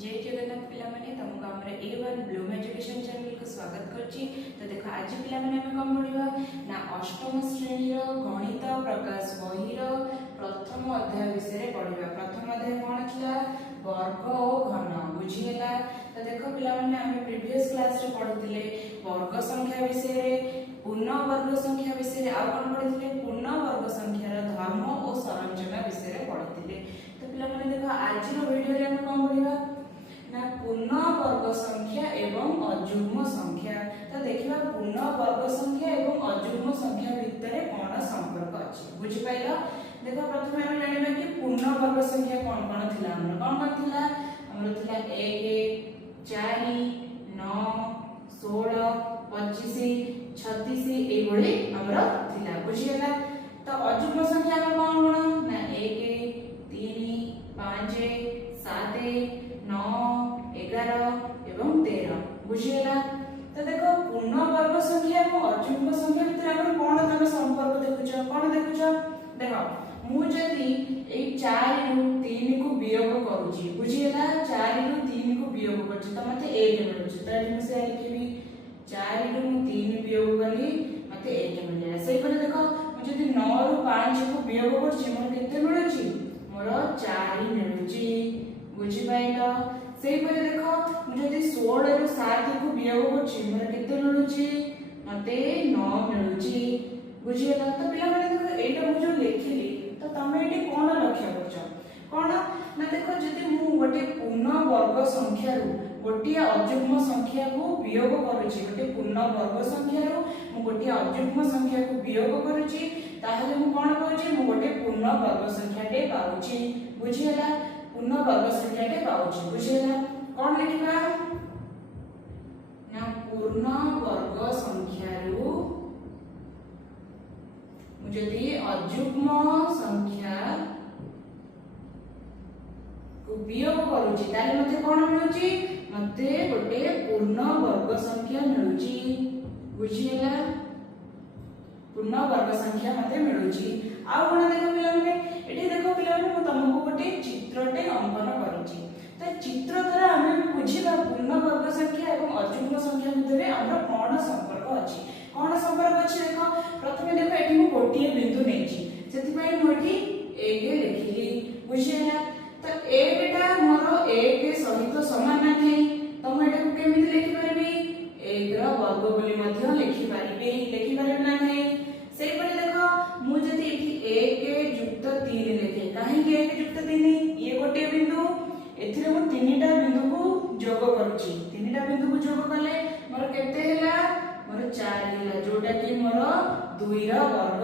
जय जगन्नाथ पिला माने तुमको हमरे A1 ब्लूम एजुकेशन चैनल को स्वागत करछि। तो देखो आज पिला माने हम कोन पढिबा ना अष्टम श्रेणी रो गणित प्रकाश बही रो प्रथम अध्याय विषय पढिबा। प्रथम अध्याय कोन छिला वर्ग और घन बुझियला। तो देखो पिला माने हम प्रीवियस क्लास रे पढुतिले वर्ग संख्या विषय रे, पूर्ण वर्ग संख्या विषय रे, आ कोन पढितिले पूर्ण वर्ग संख्या रो धर्म और संरचना विषय रे पढुतिले। तो पिला माने देखो आज रो वीडियो रे हम कोन पढिबा ना पूर्ण वर्ग संख्या एवं अजुग्म संख्या। तो देखिबा पूर्ण वर्ग संख्या एवं अजुग्म संख्या भितरे कोन संपर्क अछि बुझि पाइलो। देखो प्रथमे हम जानिबा कि पूर्ण वर्ग संख्या कोन कोन थिला। हमर कोन थिला, हमर थिला 1 4 9 16 25 36 ए भଳି हमर थिला बुझियला। तो अजुग्म संख्या हम कोन कोन ना 1 3 5 7 9 11 एवं 13 बुझियला। तो देखो पूर्ण वर्ग संख्या और अजुग्म संख्या भितर हम कोन तमे संपर्क देखुछ, कोन देखुछ। देखो मु जदी ए 4 रु 3 को वियोग करूची बुझियला, 4 रु 3 को वियोग करची त मते 1 मिलुची। त एठी से लिखिबी 4 रु 3 वियोग कली मते 1 मिलला। सेहि पर देखो मु जदी 9 रु 5 को वियोग करची मोर केते मिलुची, मोर 4 मिलुची बुझि पाइलो। सेहि पर देखो मु जदी 16 रु 7 को वियोग करची मोर केते मिलुची, मते 9 मिलुची बुझियला। तो पिला माने देखो एटा मु जो लिखिली तो तमे एटी कोन लक्ष्य करछ कोन ना देखो जदी मु गोटे पूर्ण वर्ग संख्या रु गोटे अजुग्म संख्या को वियोग करूची, गोटे पूर्ण वर्ग संख्या रु मु गोटे अजुग्म संख्या को वियोग करूची, ताहले मु कोन कहूची मु गोटे पूर्ण वर्ग संख्या टे पाउची बुझियला। पूर्ण वर्ग संख्या टे पाउची बुझियला। कोन लिखिबा ना पूर्ण वर्ग संख्या रु जदि अजुग्म संख्या को वियोग करूची ताले मते कोन मिलुची, मते गोटे पूर्ण वर्ग संख्या मिलुची बुझियला। पूर्ण वर्ग संख्या मते मिलुची। आ कोन देखो पिला माने एठी देखो पिला माने मु तुमको गोटे चित्रटे अंकन करूची। त चित्र द्वारा हम बुझिबा पूर्ण वर्ग संख्या एवं अजुग्म संख्या भितरे हमर कोन संपर्क अछि। कोन संपर्क अछि देखो प्रथमे देखो एठी मु गोटिए बिंदु नेछि, सेति पई मु एठी 1 लिखिली बुझियला। त 1 टा मोर 1 सहित समान नै, त मु एटा केमिति लिखि परबी 1 रा वर्ग बोली मध्य लिखि परबी नै। सेहि पर देखो मु जदि एठी 1 युक्त 3 लिखे, काहे कि 1 युक्त 3 ये गोटे बिंदु, एथिरे मु 3 टा बिंदु को जोग करूची। 3 टा बिंदु को जोग कले मोर केते हैला, मोर 4 हैला, जोटा कि मोर 2 रा वर्ग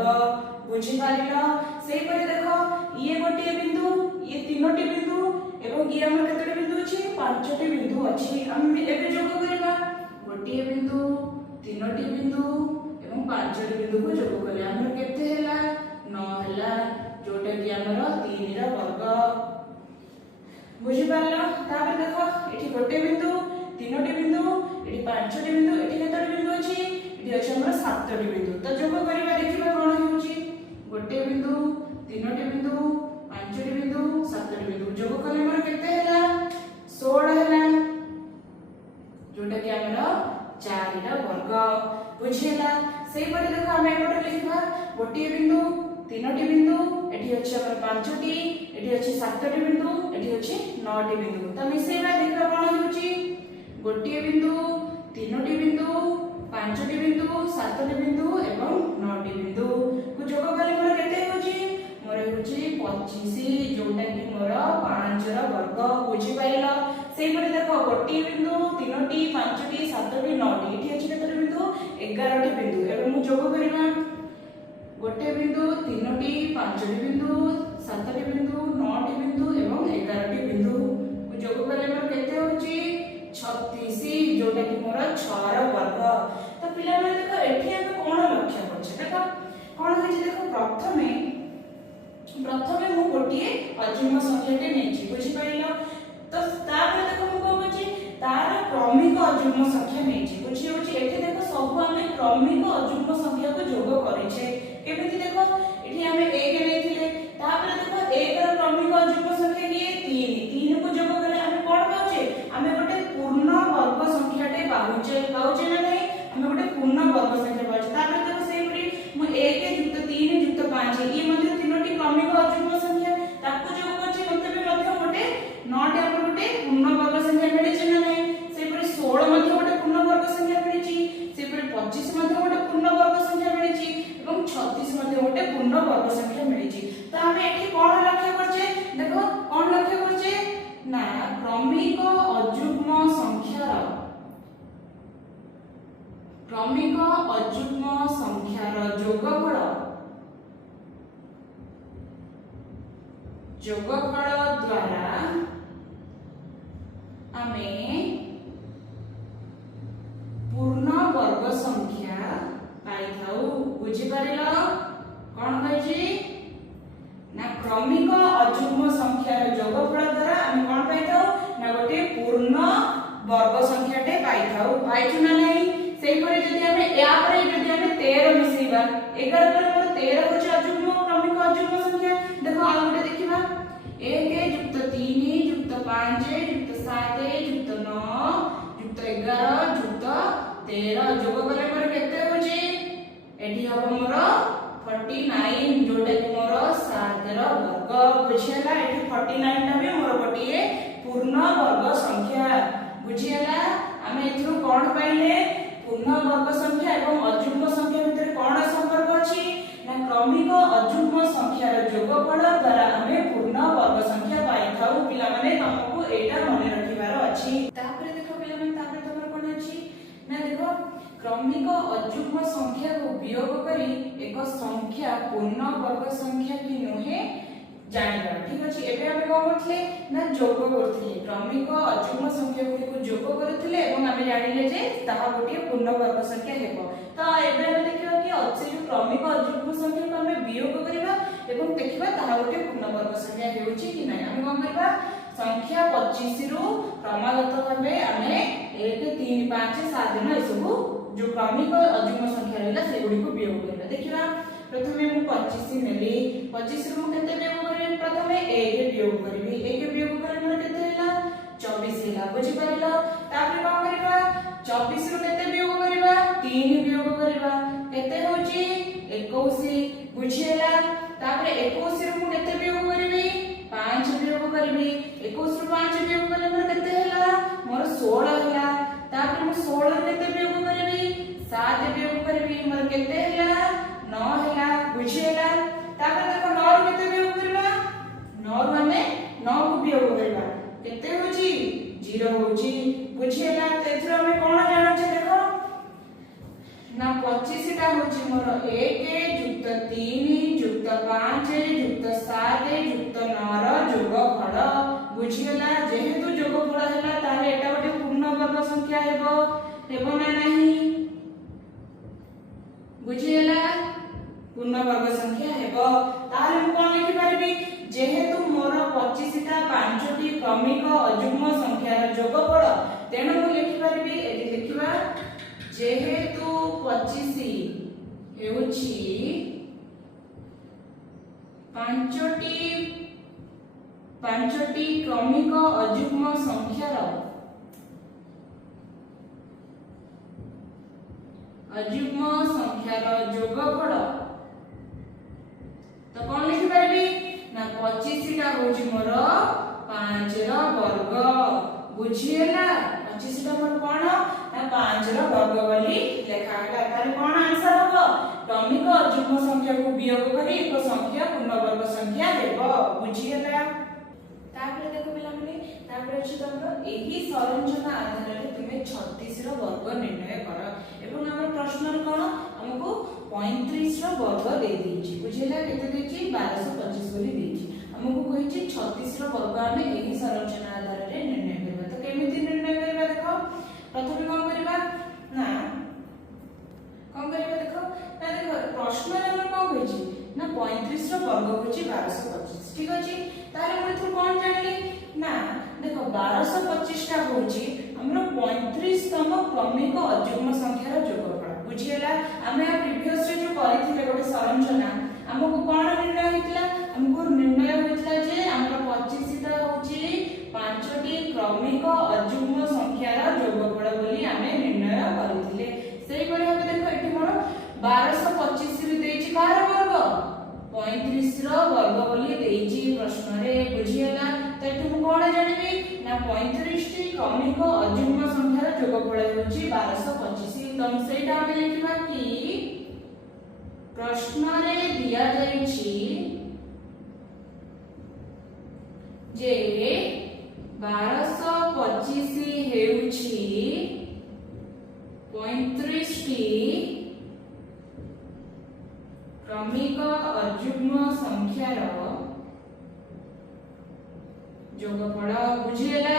बुझि पारिलो। सेहि पर देखो ये गोटे बिंदु, ये 3टी बिंदु एवं ये हमर केते बिंदु अछि, 5टी बिंदु अछि। हम एबे जोग करबा गोटे बिंदु 3टी बिंदु एवं 5टी बिंदु को जोग करले हमर केते हैला 9 हैला, जोटा कि हमर 3 रा वर्ग बुझि पारलो। तापर देखो एठी गोटे बिंदु 3टी बिंदु, एठी 5टी बिंदु, एठी केते बिंदु अछि, एठी अछि हमर 7टी बिंदु। त जोग करबा देखिबा कोन होउची, गोटे बिंदु 3टी बिंदु 5टी बिंदु 7टी बिंदु जोग करले हमर केते हैला 16 हैला, जोटा कि हमर 4 रा वर्ग बुझियला। सेहि पर देखो हम एपटे लिखबा गोटे बिंदु 3टी बिंदु, एठी अछि हमर 5टी, एठी अछि 7टी बिंदु, एठी अछि 9टी बिंदु। त मिसेबा देखबा कोन होउची, गोटे बिंदु 3टी बिंदु 5टी बिंदु 7टी बिंदु एवं 9टी बिंदु को जोग करले मोर केते होउची, मोर होउची 25, जोटा कि मोर 5 रा वर्ग बुझि पाइलो। सेहि पर देखो गोटे बिंदु 3टी 5टी 7टी 9टी, एठी अछि केते बिंदु 11टी बिंदु। एवं मु जोग करिबा गोटे बिंदु 3टी 5टी बिंदु 7टी बिंदु 9टी बिंदु एवं 11टी बिंदु को जोग करले मोर केते होउची 36, जोटा कि मोर 6 रा वर्ग। त पिला माने देखो एठी हम कोन लक्ष्य करछ, देखो कोन होइछ, देखो प्रथमे मु गोटिए अजुग्म संख्या टे नेछि बुझि पाइलो। तो तापर देखो मु कोन अछि तार क्रमिक अजुग्म संख्या नेछि बुझि होछि। एठी देखो सब हम क्रमिक अजुग्म संख्या को जोग करिछे केमिति देखो एठी हम 1 नेथिले, तापर देखो 1 रा क्रमिक अजुग्म संख्या किए 3 को जोग करले हम कोन पाउछे क्रमिक अयुग्म संख्यार जोगफल द्वारा आमे पूर्ण वर्ग संख्या पाई थाउ। बुझी पारिलो कोन कहछि ना क्रमिक अयुग्म संख्यार जोगफल द्वारा आमे कोन पाई थाउ ना गोटे पूर्ण वर्ग संख्याटे पाई थाउ। पाइछु ना नहीं सेही परे जदि आमे या परे जदि आमे 13 मिसेइबा 11 परे मोर 13 होछि अयुग्म क्रमिक अयुग्म संख्या। देखो आ गोटे देखिबा 1 जुक्त 3 जुक्त 5 जुक्त 7 जुक्त 9 जुक्त 11 जुक्त 13 जोग कले मोर केते होछि एठी हबो मोर 49 जोटा कि मोर 7 र वर्ग। बुझियला एठी 49 टा भी मोर गोटिए पूर्ण वर्ग संख्या। बुझियला आमे एथु कोन पाइले पूर्ण वर्ग संख्या एवं अयुग्म संख्या भितर कोन संपर्क अछि ना क्रमिक अयुग्म संख्यार जोगफल द्वारा आमे पूर्ण वर्ग संख्या पाई थाउ। पिला माने तुमको एटा मने रखिबार अछि। तापरे देखो पिला माने तापरे तमर कोन अछि ना देखो क्रमिक अयुग्म संख्या को वियोग करी एक संख्या पूर्ण वर्ग संख्या कि नहे जानिबा। ठीक अछि एबे हम कोन करथले ना जोग करथले क्रमिक अयुग्म संख्या गुडी को जोग करथले एवं हम जानिले जे ताहा गोटे पूर्ण वर्ग संख्या हेबो। तो एबे हम देखिबा कि अछि जो क्रमिक अयुग्म संख्या को हम वियोग करबा एवं देखिबा ताहा गोटे पूर्ण वर्ग संख्या हेउछि कि नै। हम कोन करबा संख्या 25 रु क्रमगत भाबे हमें 1 3 5 7 9 एसबु जो क्रमिक अयुग्म संख्या रहला से गुडी को वियोग करबा। देखिबा प्रथमे मु 25 नेली 25 रु केते वियोग करबे प्रथमे 1 वियोग करबी 1 वियोग करे मोर केते हैला 24 हैला। बुझि पारिलो तापर कोन करबा 24 रु केते वियोग करबा 3 वियोग करबा केते होची 21। बुझियला तापर 21 रु मु केते वियोग करबी 5 वियोग करबी 21 रु 5 वियोग करे मोर केते हैला मोर 16 हैला। तापर मु 16 रु केते वियोग करबी 7 वियोग करबी मोर केते हैला 9 हैला। बुझियला तापर देखो 9 रु केते वियोग करबा 9 रु हमें 9 को वियोग करबा केते होची 0 होची। बुझियला त एथरो हमें कोन जानो छै देखो ना 25 टा होची मोर 1 जुक्त 3 जुक्त 5 जुक्त 7 जुक्त 9 र जोगफल। बुझियला जेहेतु जोगफल हैला ताले एटा गोटे पूर्ण वर्ग संख्या हेबो ना नहीं। बुझियला पूर्ण वर्ग संख्या हेबो ताले हम कोन लिखि परबी जेहेतु मोर 25 टा 5 टी क्रमिक अयुग्म संख्यार जोगफल तेणु मु लिखि परबी एठी लिखिबा जेहेतु 25 हेउछि 5 टी क्रमिक अयुग्म संख्यार जोगफल तो कोन लिखि परबी ना 25 टा होची मोर 5 र वर्ग। बुझियला 25 टा मोर कोन ना 5 र वर्ग बोली लेखा हला। ताले कोन आंसर हो क्रमिक अयुग्म संख्या को वियोग करी एक संख्या पूर्ण वर्ग संख्या हेबो। बुझियला तापर देखो पिला माने तापर अछि तमरो एही सरंचना आधार रे तुमे 36 र वर्ग निर्णय कर एवं हमर प्रश्न रे कोन हमको 35 र वर्ग दे देछि। बुझियला केते देछि 1225 बोली देछि हमको कहिछि 36 र वर्ग हमें एही सरंचना आधार रे निर्णय करबा। तो केमिति निर्णय करबा देखो प्रथमे कोन करबा ना कोन करबा देखो ना देखो प्रश्न रे हम कोन कहिछि ना 35 र वर्ग होछि 1225। ठीक अछि ताले हम एथु कोन जानिली ना देखो 1225 टा होछि हमरो 35 तम क्रमिक अयुग्म संख्यार जोगफल। बुझियला हमें प्रीवियस रे जो करिथिले गोटे सरंचना हमको कोन निर्णय होइतला हमको निर्णय होइतला जे हमरो 25 टा होछि 5 टी क्रमिक अयुग्म संख्यार जोगफल बोली हमें निर्णय करिथिले। सेही परे हम देखो एठी मोर 1225 रे देछि कार वर्ग 35 रो वर्ग बोली देछि प्रश्न रे। बुझियला त एठु कोन जानिबी ना 35 टी क्रमिक अयुग्म संख्यार जोगफल होछि 1225। तम सेटा हम लिखिबा कि प्रश्न रे दिया जाइछि जे 1225 हेउछि 35 टी क्रमिक अयुग्म संख्यार जोगफल बुझीगला।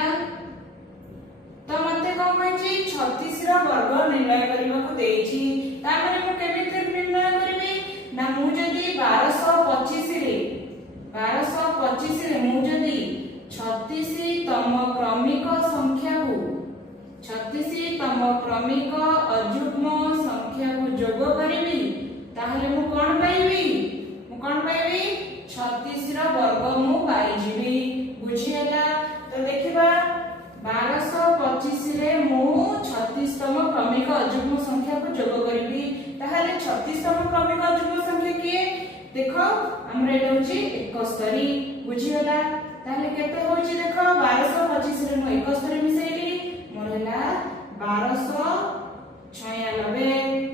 तो मते कौन कहछि 36 रा वर्ग निर्णय करबा को देछि तामाने मु केमिति निर्णय करबी ना मु जदी 1225 रे मु जदी 36 तम क्रमिक संख्या को 36 तम क्रमिक अयुग्म संख्या को जोग करबी ताहले मु कोन पाइबी 36 रा वर्ग मु पाइ जिबी बुझीगला। तो देखिबा 1225 रे मु 36 तम क्रमिक अयुग्म संख्या को जोग करबी ताहले 36 तम क्रमिक अयुग्म संख्या किए देखो हमरे एटा होची 71 बुझीगला। ताहले केते होची देखो 1225 रे मु 71 मिसेइली मोर हला 1296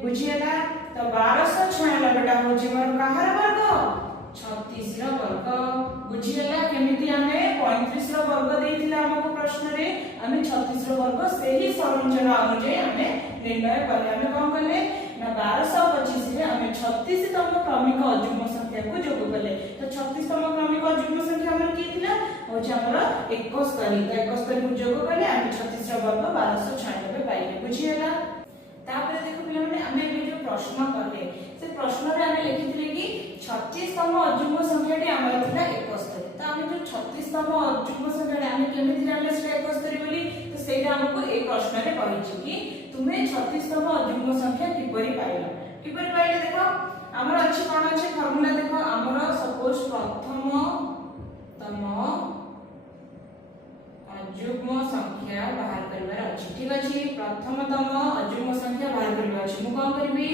बुझीगला। तो 1296 टा होची मोर कहार वर्ग 36 रा वर्ग बुझीगला। केमिति हमें 35 रा वर्ग देइथिला हमको प्रश्न रे हमें 36 रा वर्ग सेही सरंचना अनुसार हमें निर्णय करले हमें कोन करले ना 1225 रे हमें 36 तम क्रमिक अयुग्म संख्या को जोग करले। तो 36 तम क्रमिक अयुग्म संख्या हमर की थिला होची हमर 71 तो 71 को जोग करले हमें 36 रा वर्ग 1296 पाइले बुझीगला। तापर देखो पिला माने हमें ये जो प्रश्न करले से प्रश्न रे हमें लिखिथिले कि 36 तम अयुग्म संख्याटी हमर थिला 71 तो हमें जो 36 तम अयुग्म संख्याटी हमें केमिति जानले से 71 बोली तो सेटा हमको ए प्रश्न रे कहिछि कि तुमे 36 तम अयुग्म संख्या किपरि पाइले देखो हमर अछि कोन अछि फार्मूला देखो हमर सपोज प्रथम तम अयुग्म संख्या बाहर करबार अछि ठीक अछि। प्रथम तम अयुग्म संख्या बाहर करबार अछि मु कोन करबी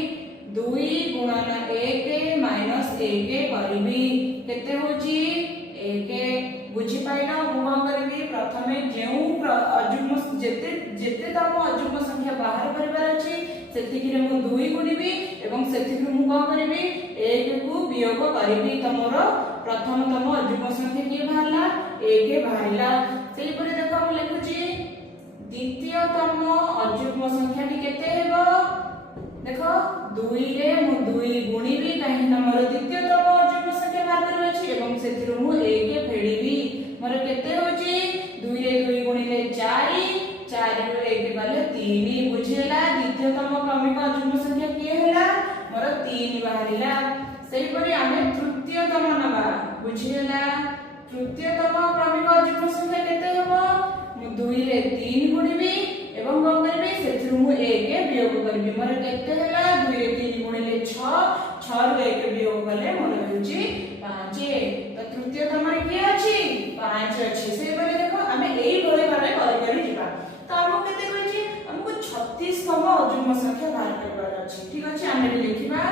2 गुणन 1 माइनस 1 करबी केते होची 1 बुझी पाइलो मु कोन करबी प्रथमे जेउ अयुग्म जेते तम अयुग्म संख्या बाहर करबार अछि सेतिकी रे मु 2 गुणिबी एवं सेतिकी मु कोन करबी 1 को वियोग करबी त मोर प्रथम तम अयुग्म संख्या की बाहरला 1 बाहरला। सेही परे देखो हम लिखुची द्वितीय तम अयुग्म संख्याटी केते हेबो देखो 2 रे मु 2 गुणिबी काहे ना मोर द्वितीय तम अयुग्म संख्या बाहर करबा अछि एवं सेतिरो मु 1 फेडीबी मोर केते होची 2 रे 2 गुणिले 4 4 रे 1 गले 3 बुझिला। द्वितीय तम क्रमिक अयुग्म संख्या की हेला मोर 3 बाहरिला। सेही परे हमें तृतीय तम नबा बुझिला। तृतीय तम क्रमिक अयुग्म संख्या केते हेबो मु 2 रे 3 गुणिबी एवं कोन करबी सेथिरु मु 1 वियोग करबी मोर केते हेला 2 रे 3 गुणिले 6 6 रे 1 वियोग करले मोर होची 5। तो तृतीय तम रे की अछि 5 अछि। से बले देखो हमें एई भले भाबे करि जिबा तो हम केते कहछि हमको 36 तम अयुग्म संख्या बाहर करबार अछि ठीक अछि। हम एठी लिखिबा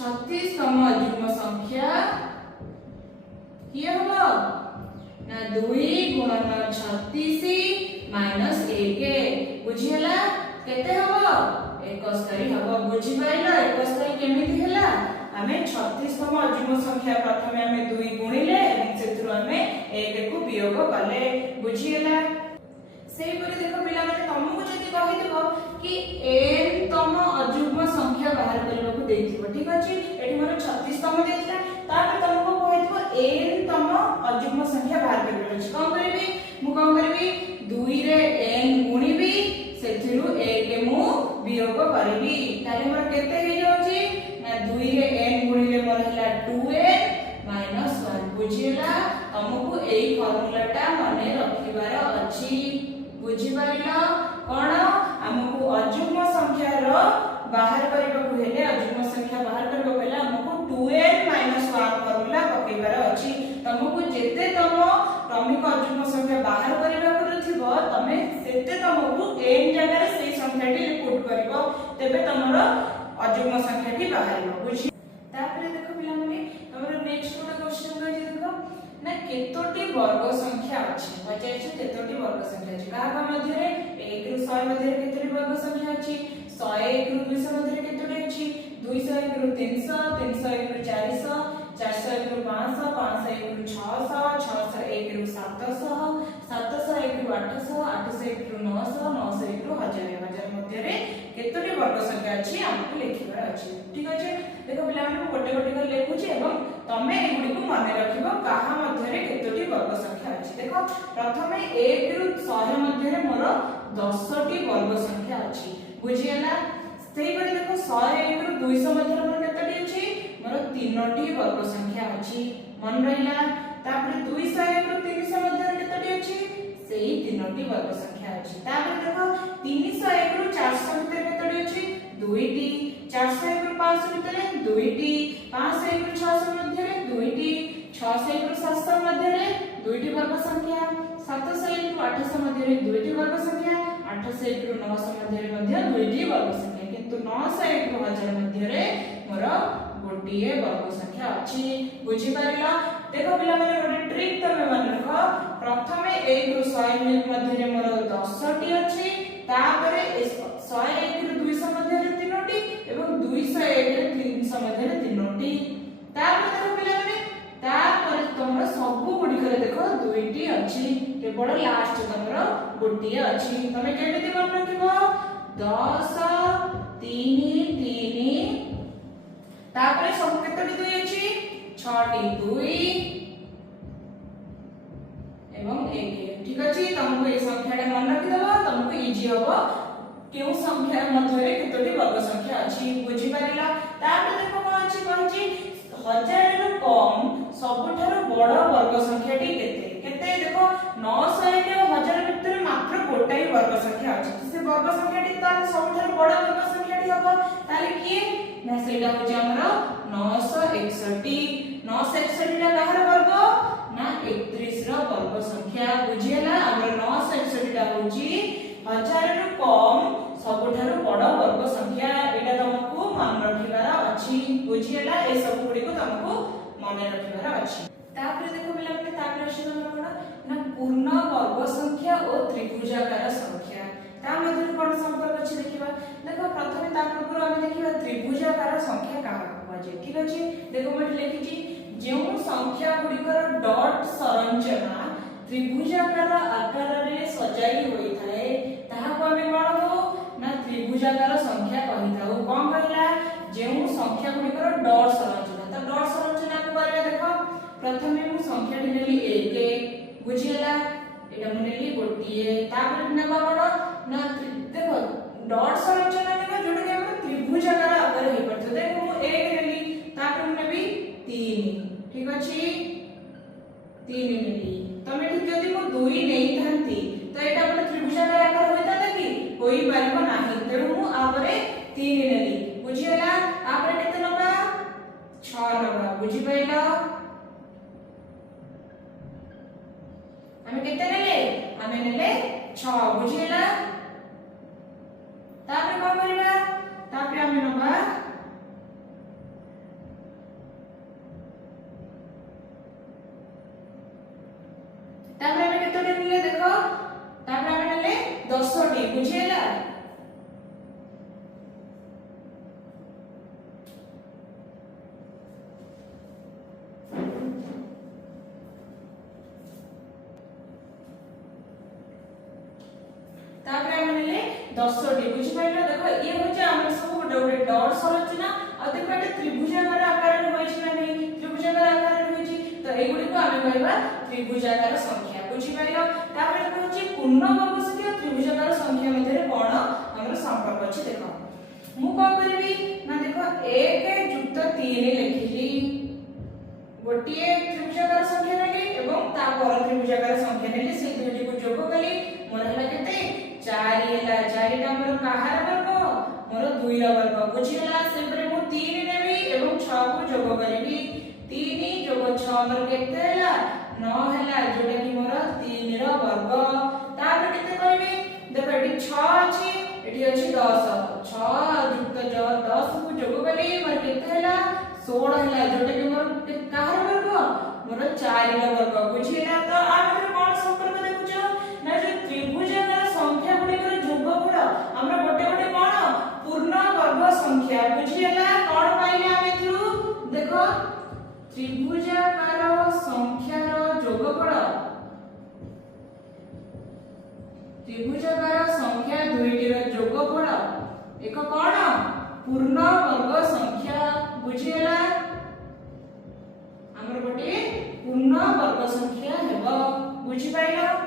36 तम अयुग्म संख्या की हबो ना 2 गुणन 36 माइनस 1 बुझिला केते हबो 71 हबो बुझि पाइलो 71 केमिति हला हमें 36 तम अयुग्म संख्या प्रथमे हमें 2 गुणिले एवं सेथुर हमें 1 को वियोग करले बुझिला। सेही परे देखो पिला माने तमको जदी कहि देबो कि n तम अयुग्म संख्या बाहर करबा को देथिबो ठीक अछि। एठी मोर 36 तम देथिला तापर तमको कहैथिबो n तम अयुग्म संख्या बाहर करबा अछि कोन करबी मु कोन करबी 2 रे n गुणिबी सेथिरु 1 मु वियोग करबी ताले मोर केते हे जाउची ना 2 रे n गुणिले मोर हला 2n 1 बुझिला। हमको एई फार्मूलाटा माने रखिबार अछि बुझि पाइलो कोन हमको अयुग्म संख्या रो बाहर करबा को हेले अयुग्म संख्या बाहर करबा हेले हमको 2n 1 फार्मूला पकेबार अछि। तमको जेते तम क्रमिक अयुग्म संख्या बाहर करबा को थिबो तमे सेते तमको n जगह रे सेही संख्याटी पुट करबो तेबे तमरो अयुग्म संख्याटी बाहरिबो बुझि। तापर देखो पिला माने हमर नेक्स्ट गोटे क्वेश्चन कहै देखो ना केतोटी वर्ग संख्या अछि बचाइ छै केतोटी वर्ग संख्या अछि काहा मध्य रे 1 रु 100 मध्य रे केतोटी वर्ग संख्या अछि 101 रु 200 मध्य रे केतोटी अछि 201 रु 300 301 रु 400 401 रु 500, 501 रु 600, 601 रु 700, 701 रु 800, 801 रु 900, 901 रु 1000, 1000 मध्य रे केतोटी वर्ग संख्या अछि हमको लिखिबार अछि। ठीक अछि, देखो पिला माने गोटे गोटे कर लिखुछि एवं तमे एगुडी को माने रखिबो काहा मध्य रे केतोटी वर्ग संख्या अछि। देखो प्रथमे 1 रु 100 मध्य रे मोर 10 टी वर्ग संख्या अछि, बुझियला। सेही परि देखो 101 रु 200 मध्य रे मोर केतोटी अछि, मोर 3 टी वर्ग संख्या अछि, मन रहिला। तापर 201 रु 300 मध्य रे केतोटी अछि, सेही 3 टी वर्ग संख्या अछि। तापर देखो 301 रु 400 मध्य रे केतोटी अछि, 2 टी, 401 रु 500 मध्य रे 2 टी, 501 रु 600 मध्य रे 2 टी, 601 रु 700 मध्य रे 2 टी वर्ग संख्या, 701 रु 800 मध्य रे 2 टी वर्ग संख्या, 801 रु 900 मध्य रे मध्य 2 टी वर्ग संख्या, किंतु 901 रु 1000 मध्य रे मोर गोटिए वर्ग संख्या अछि, बुझि पारिला। देखो पिला माने गोटे ट्रिक तमे मन रखो, प्रथमे 1 रु 100 मध्य रे मोर 10 टी अछि, तापरे 101 रु 200 मध्य रे 3 टी एवं 201 रे 300 मध्य रे 3 टी। तापर देखो पिला माने तापर तमरो सब गुडी करे देखो 2 टी अछि, केवल लास्ट तमरो गोटिए अछि। तमे केमिति मन रखिबो 10 3 3, तापर सब केतोटी 2 अछि 6 टी 2 एवं 1। ठीक अछि, तुमको ए संख्याटा मन रखि दबो, तुमको इजी होबो केउ संख्या मध्य रे केतोटी वर्ग संख्या अछि, बुझि पारिला। तापर देखो कोन अछि कहछि 1000 रु कम सबठारु बड़ वर्ग संख्याटी केते केते। देखो 901 और 1000 भितर मात्र गोटाई वर्ग संख्या अछि, से वर्ग संख्याटी तार सबठारु बड़ वर्ग संख्याटी होबो ताले किए ना, सेटा होछि हमर 961। 961 टा काहर वर्ग ना 31 रो वर्ग संख्या, बुझियला। हमर 961 टा होछि 1000 रु कम सबठारु बड़ वर्ग संख्या, एटा तुमको मन रखिबार अछि, बुझियला। ए सब गुडी को तुमको मन रखिबार अछि। तापर देखो पिला माने तापर अछि हमर कोन ना पूर्ण वर्ग संख्या और त्रिभुजाकार संख्या, ता मध्य कोन संपर्क अछि देखिबा। देखो प्रथमे तापर पूरा हम देखिबा त्रिभुजाकार संख्या काहा कहजे। ठीक अछि, देखो मते लिखिछि जेउ संख्या गुडीकर डॉट संरचना त्रिभुजाकार आकार रे सजाई होई थाए ताहा को हम कोन हो ना त्रिभुजाकार संख्या कहि थाउ। कोन कहला जेउ संख्या गुडीकर डॉट संरचना, त डॉट संरचना को करबा। देखो प्रथमे मु संख्या नेली 1, बुझियला। एटा मु नेली गोटिए, तापर नेबा कोन ना देखो डॉट संरचना नेबा जोटा के हम त्रिभुजाकार आकार हे परथो। देखो मु 1 नेली, तापर मु नेबी 3। ठीक अछि, 3 नेली। तमे ठीक जदी मु 2 नेई थांती त एटा अपन त्रिभुजाकार आकार होइता कि होई पारिबो नाही, तेणु मु आपरे 3 नेली, बुझियला। आपरे केते नबा 6 नबा, बुझि पाइलो। हमें केते नेले, हमें नेले 6, बुझियला। तापर कोन करिबा, तापर हमें नबा तापर हमें केते नेले देखो, तापर हमें नेले 10 टी, बुझियला। तापर हम नेले 10 टी, बुझि पाइलो। देखो ये होचे हमर सब गोटे गोटे डॉट संरचना आ देखो एटा त्रिभुजाकार आकार रे होइछि ना नै, त्रिभुजाकार आकार रे होइछि, तो एगुडी को हम कहबा त्रिभुजाकार संख्या, बुझि पाइलो। तापर होछि पूर्ण वर्ग संख्या त्रिभुजाकार संख्या मध्य रे कोन हमर संपर्क अछि। देखो मु कोन करबी ना, देखो 1 + 3 लिखिली, गोटिए त्रिभुजाकार संख्या नेली एवं ता पर त्रिभुजाकार संख्या नेली, से दुइटी को जोग कली, मोर हला केते 4 हेला। 4 टा मोर काहार वर्ग मोर 2 रा वर्ग, बुझियला। से परे मु 3 नेबी एवं 6 को जोग करिबी, 3 + 6 मोर केते हेला 9 हेला, जोटा कि मोर 3 रा वर्ग। तापर केते करबी, देखो एटी 6 अछि, एटी अछि 10, 6 + 10 को जोग कली, मोर केते हेला 16 हेला, जोटा कि मोर काहार वर्ग मोर 4 रा वर्ग, बुझियला। तो आ भितर कोन संपर्क देखुछो ना, जे त्रिभुजाकार संख्या गुडी कर जोगफल हमरा गोटे गोटे कोन पूर्ण वर्ग संख्या, बुझियला। कोन पाइले हम एथु देखो ତ୍ରିଭୁଜାକାର ସଂଖ୍ୟାର ଯୋଗଫଳ ତ୍ରିଭୁଜାକାର ସଂଖ୍ୟା ଦୁଇଟିର ଯୋଗଫଳ ଏକ କଣ ପୂର୍ଣ୍ଣ ବର୍ଗ ସଂଖ୍ୟା ବୁଝିହେଲା ଆମର ଗୋଟେ ପୂର୍ଣ୍ଣ ବର୍ଗ ସଂଖ୍ୟା ହେବ ବୁଝିପାରିଲ।